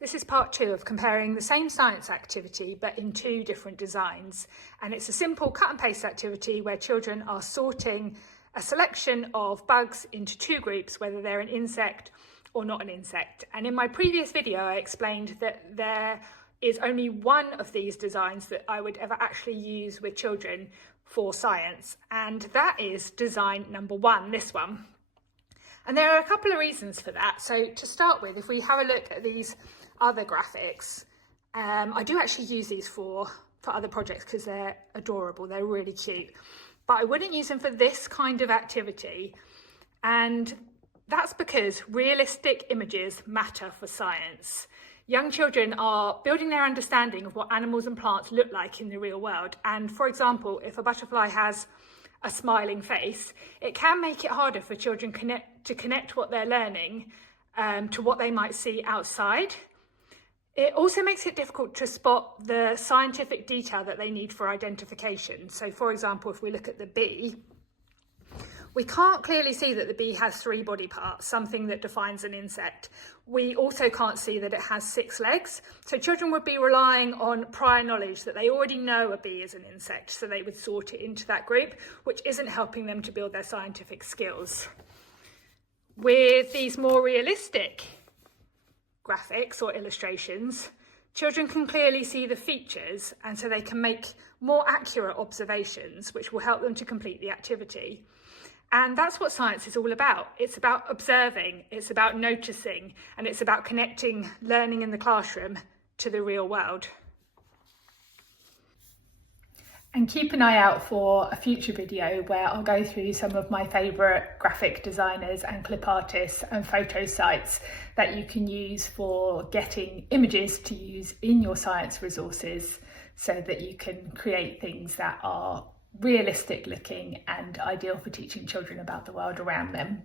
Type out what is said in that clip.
This is part 2 of comparing the same science activity but in 2 different designs, and it's a simple cut and paste activity where children are sorting a selection of bugs into 2 groups, whether they're an insect or not an insect. And in my previous video I explained that there is only one of these designs that I would ever actually use with children for science, and that is design number 1, this one. And there are a couple of reasons for that. So to start with, if we have a look at these other graphics, I do actually use these for other projects because they're adorable, they're really cute, but I wouldn't use them for this kind of activity, and that's because realistic images matter for science. Young children are building their understanding of what animals and plants look like in the real world, and for example, if a butterfly has a smiling face, it can make it harder for children to connect what they're learning to what they might see outside. It also makes it difficult to spot the scientific detail that they need for identification. So for example, if we look at the bee, we can't clearly see that the bee has 3 body parts, something that defines an insect. We also can't see that it has 6 legs. So children would be relying on prior knowledge that they already know a bee is an insect, so they would sort it into that group, which isn't helping them to build their scientific skills. With these more realistic graphics or illustrations, children can clearly see the features, and so they can make more accurate observations, which will help them to complete the activity. And that's what science is all about. It's about observing, it's about noticing, and it's about connecting learning in the classroom to the real world. And keep an eye out for a future video where I'll go through some of my favourite graphic designers and clip artists and photo sites that you can use for getting images to use in your science resources so that you can create things that are realistic looking and ideal for teaching children about the world around them.